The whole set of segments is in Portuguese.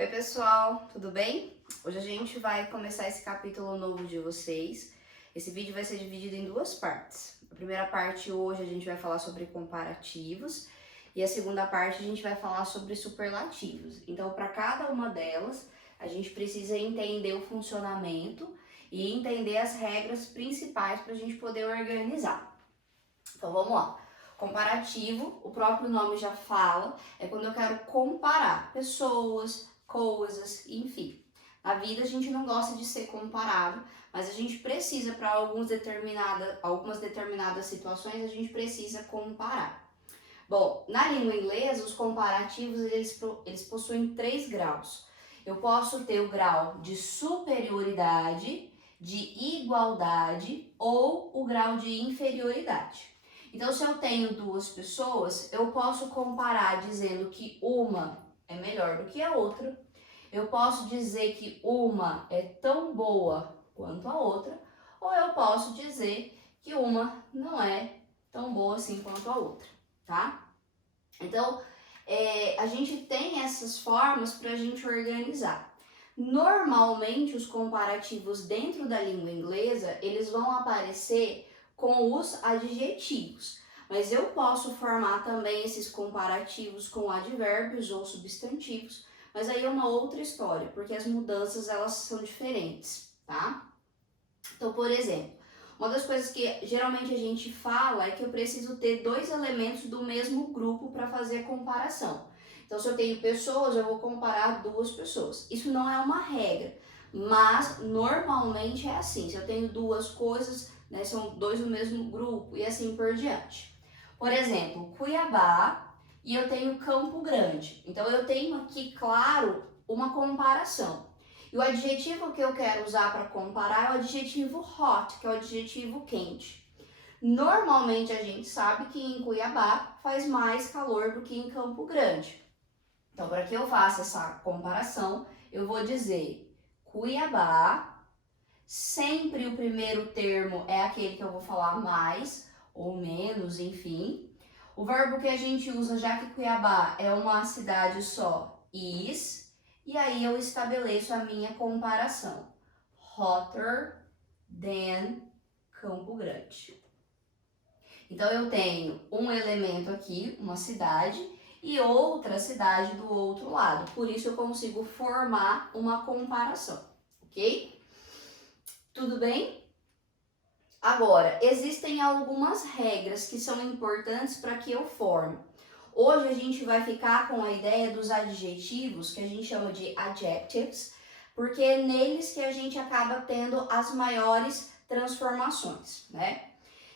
Oi pessoal, tudo bem? Hoje a gente vai começar esse capítulo novo de vocês. Esse vídeo vai ser dividido em duas partes. A primeira parte hoje a gente vai falar sobre comparativos e a segunda parte a gente vai falar sobre superlativos. Então, para cada uma delas, a gente precisa entender o funcionamento e entender as regras principais para a gente poder organizar. Então, vamos lá. Comparativo, o próprio nome já fala, é quando eu quero comparar pessoas, coisas, enfim. Na vida a gente não gosta de ser comparado, mas a gente precisa, para algumas determinadas situações, a gente precisa comparar. Bom, na língua inglesa, os comparativos eles possuem 3 graus. Eu posso ter o grau de superioridade, de igualdade ou o grau de inferioridade. Então, se eu tenho duas pessoas, eu posso comparar dizendo que uma é melhor do que a outra. Eu posso dizer que uma é tão boa quanto a outra, ou eu posso dizer que uma não é tão boa assim quanto a outra, tá? Então, a gente tem essas formas para a gente organizar. Normalmente, os comparativos dentro da língua inglesa, eles vão aparecer com os adjetivos, mas eu posso formar também esses comparativos com advérbios ou substantivos, mas aí é uma outra história, porque as mudanças elas são diferentes, tá? Então, por exemplo, uma das coisas que geralmente a gente fala é que eu preciso ter 2 elementos do mesmo grupo para fazer a comparação. Então, se eu tenho pessoas, eu vou comparar 2 pessoas. Isso não é uma regra, mas normalmente é assim. Se eu tenho 2 coisas, né, são 2 do mesmo grupo e assim por diante. Por exemplo, Cuiabá e eu tenho Campo Grande. Então, eu tenho aqui, claro, uma comparação. E o adjetivo que eu quero usar para comparar é o adjetivo hot, que é o adjetivo quente. Normalmente a gente sabe que em Cuiabá faz mais calor do que em Campo Grande. Então, para que eu faça essa comparação, eu vou dizer Cuiabá. Sempre o primeiro termo é aquele que eu vou falar mais ou menos, enfim. O verbo que a gente usa, já que Cuiabá é uma cidade só, is. E aí eu estabeleço a minha comparação. Hotter than Campo Grande. Então eu tenho um elemento aqui, uma cidade, e outra cidade do outro lado. Por isso eu consigo formar uma comparação, ok? Tudo bem? Agora, existem algumas regras que são importantes para que eu forme. Hoje a gente vai ficar com a ideia dos adjetivos, que a gente chama de adjectives, porque é neles que a gente acaba tendo as maiores transformações, né?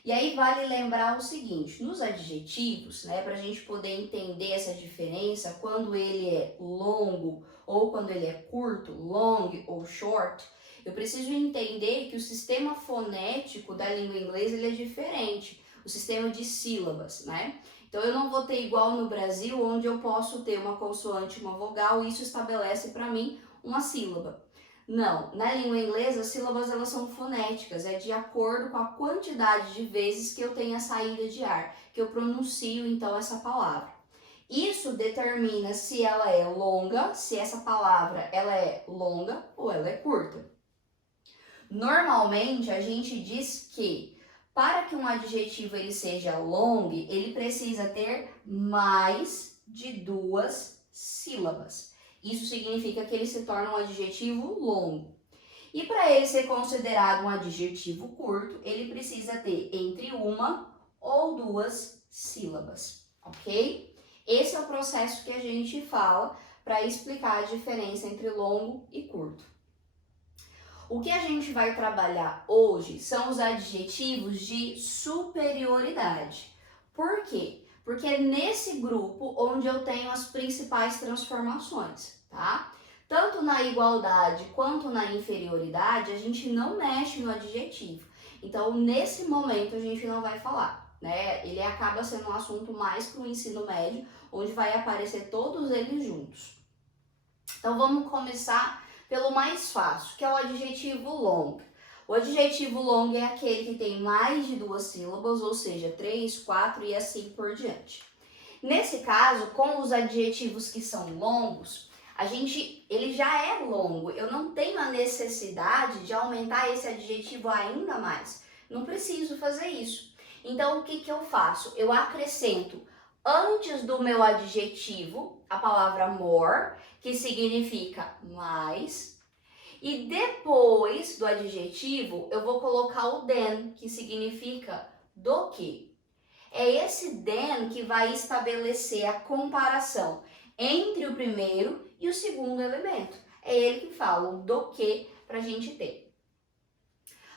E aí vale lembrar o seguinte, nos adjetivos, né, para a gente poder entender essa diferença, quando ele é longo ou quando ele é curto, long ou short, eu preciso entender que o sistema fonético da língua inglesa ele é diferente, o sistema de sílabas, né? Então eu não vou ter igual no Brasil, onde eu posso ter uma consoante e uma vogal, e isso estabelece para mim uma sílaba. Não, na língua inglesa as sílabas elas são fonéticas, é de acordo com a quantidade de vezes que eu tenho a saída de ar, que eu pronuncio então essa palavra. Isso determina se ela é longa, se essa palavra ela é longa ou ela é curta. Normalmente a gente diz que para que um adjetivo ele seja long, ele precisa ter mais de 2 sílabas. Isso significa que ele se torna um adjetivo longo. E para ele ser considerado um adjetivo curto, ele precisa ter entre 1 ou 2 sílabas, ok? Esse é o processo que a gente fala para explicar a diferença entre longo e curto. O que a gente vai trabalhar hoje são os adjetivos de superioridade. Por quê? Porque é nesse grupo onde eu tenho as principais transformações, tá? Tanto na igualdade quanto na inferioridade, a gente não mexe no adjetivo. Então, nesse momento, a gente não vai falar, né? Ele acaba sendo um assunto mais para o ensino médio, onde vai aparecer todos eles juntos. Então, vamos começar pelo mais fácil, que é o adjetivo long. O adjetivo long é aquele que tem mais de 2 sílabas, ou seja, 3, 4 e assim por diante. Nesse caso, com os adjetivos que são longos, ele já é longo, eu não tenho a necessidade de aumentar esse adjetivo ainda mais. Não preciso fazer isso. Então, o que eu faço? Eu acrescento antes do meu adjetivo a palavra more, que significa mais, e depois do adjetivo eu vou colocar o than, que significa do que. É esse than que vai estabelecer a comparação entre o primeiro e o segundo elemento. É ele que fala o do que para a gente ter.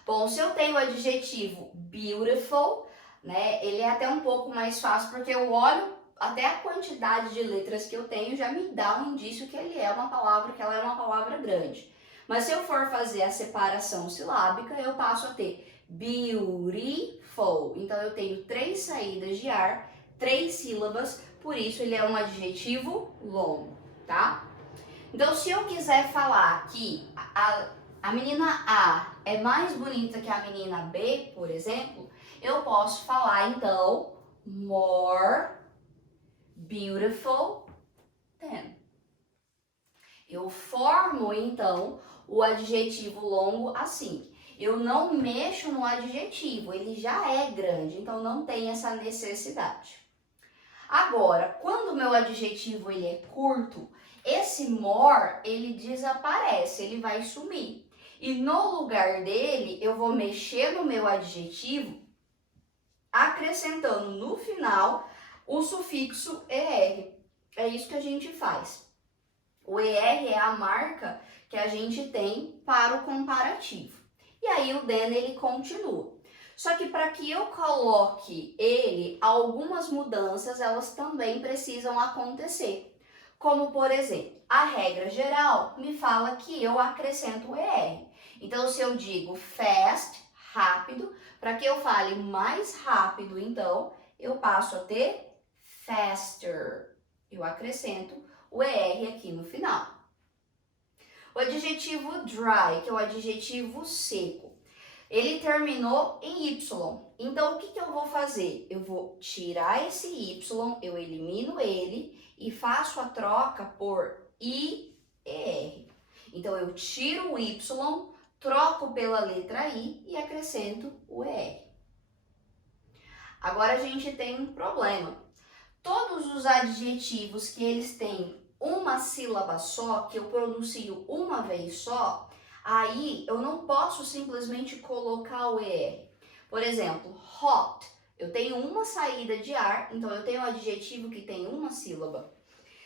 Bom, se eu tenho o adjetivo beautiful, né, ele é até um pouco mais fácil, porque eu olho até a quantidade de letras que eu tenho, já me dá um indício que ele é uma palavra, que ela é uma palavra grande. Mas se eu for fazer a separação silábica, eu passo a ter beautiful. Então eu tenho 3 saídas de ar, 3 sílabas, por isso ele é um adjetivo longo, tá? Então, se eu quiser falar que a menina A é mais bonita que a menina B, por exemplo, eu posso falar então more beautiful than. Eu formo então o adjetivo longo assim. Eu não mexo no adjetivo, ele já é grande, então não tem essa necessidade. Agora, quando o meu adjetivo ele é curto, esse more, ele desaparece, ele vai sumir. E no lugar dele, eu vou mexer no meu adjetivo, acrescentando no final o sufixo ER. É isso que a gente faz. O ER é a marca que a gente tem para o comparativo. E aí o than ele continua. Só que para que eu coloque ele, algumas mudanças elas também precisam acontecer. Como, por exemplo, a regra geral me fala que eu acrescento o ER. Então, se eu digo fast, rápido, para que eu fale mais rápido, então, eu passo a ter faster. Eu acrescento o ER aqui no final. O adjetivo dry, que é o adjetivo seco, ele terminou em Y. Então, o que eu vou fazer? Eu vou tirar esse Y, eu elimino ele e faço a troca por IER. Então, eu tiro o Y, troco pela letra I e acrescento o ER. Agora, a gente tem um problema. Todos os adjetivos que eles têm uma sílaba só, que eu pronuncio uma vez só, aí eu não posso simplesmente colocar o ER. Por exemplo, hot, eu tenho uma saída de ar, então eu tenho um adjetivo que tem uma sílaba.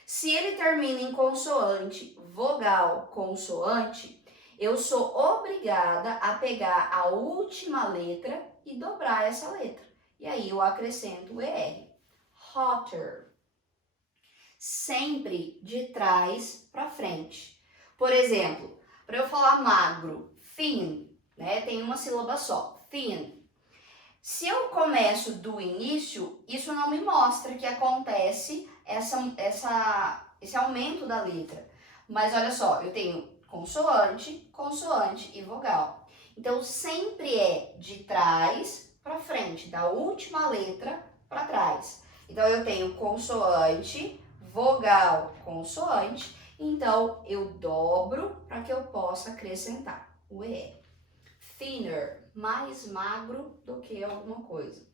Se ele termina em consoante, vogal, consoante, eu sou obrigada a pegar a última letra e dobrar essa letra. E aí eu acrescento o ER. Hotter. Sempre de trás para frente. Por exemplo, para eu falar magro, thin, né? Tem uma sílaba só, thin. Se eu começo do início, isso não me mostra que acontece esse aumento da letra. Mas olha só, eu tenho consoante, consoante e vogal. Então, sempre é de trás para frente, da última letra para trás. Então, eu tenho consoante, vogal, consoante. Então, eu dobro para que eu possa acrescentar o ER. Thinner, mais magro do que alguma coisa.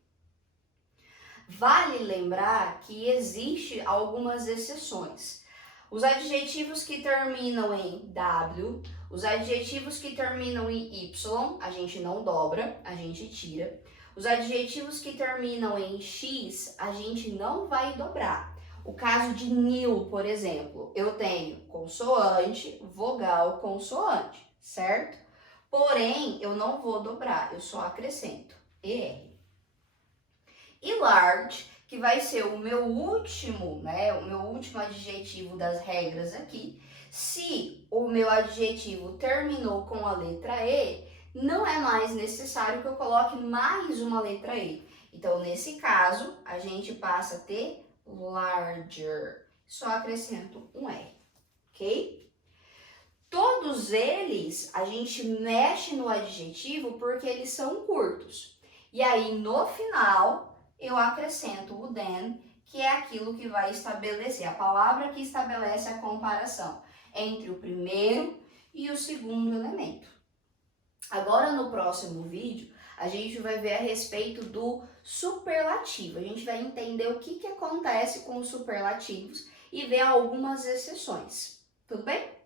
Vale lembrar que existe algumas exceções. Os adjetivos que terminam em W, os adjetivos que terminam em Y, a gente não dobra, a gente tira. Os adjetivos que terminam em X, a gente não vai dobrar. O caso de new, por exemplo, eu tenho consoante, vogal, consoante, certo? Porém, eu não vou dobrar, eu só acrescento ER. E large, que vai ser o meu último, né, o meu último adjetivo das regras aqui. Se o meu adjetivo terminou com a letra E, não é mais necessário que eu coloque mais uma letra E. Então, nesse caso, a gente passa a ter larger. Só acrescento um R, ok? Todos eles, a gente mexe no adjetivo porque eles são curtos. E aí, no final, eu acrescento o than, que é aquilo que vai estabelecer, a palavra que estabelece a comparação entre o primeiro e o segundo elemento. Agora, no próximo vídeo, a gente vai ver a respeito do superlativo. A gente vai entender o que acontece com os superlativos e ver algumas exceções. Tudo bem?